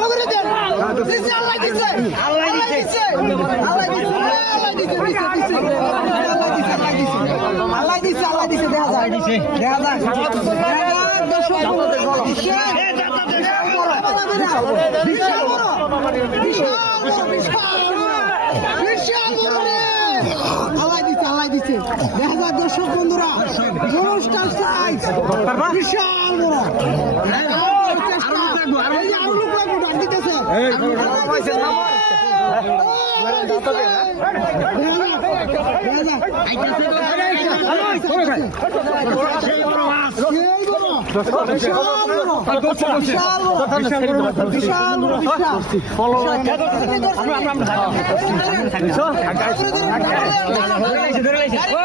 ভালো করে দেন দিছে আল্লাহ দিছে আল্লাহ দিছে আল্লাহ দিছে আল্লাহ দিছে আল্লাহ দিছে দেখা যায় দেখা যায় দর্শক বিশাল বড় আল্লাহ দিচ্ছে দেখা যায় দর্শক বন্ধুরা অনুষ্ঠান সাইজ বিশাল বড় আরো লোক লাগবে ডাক দিতেছে বিশাল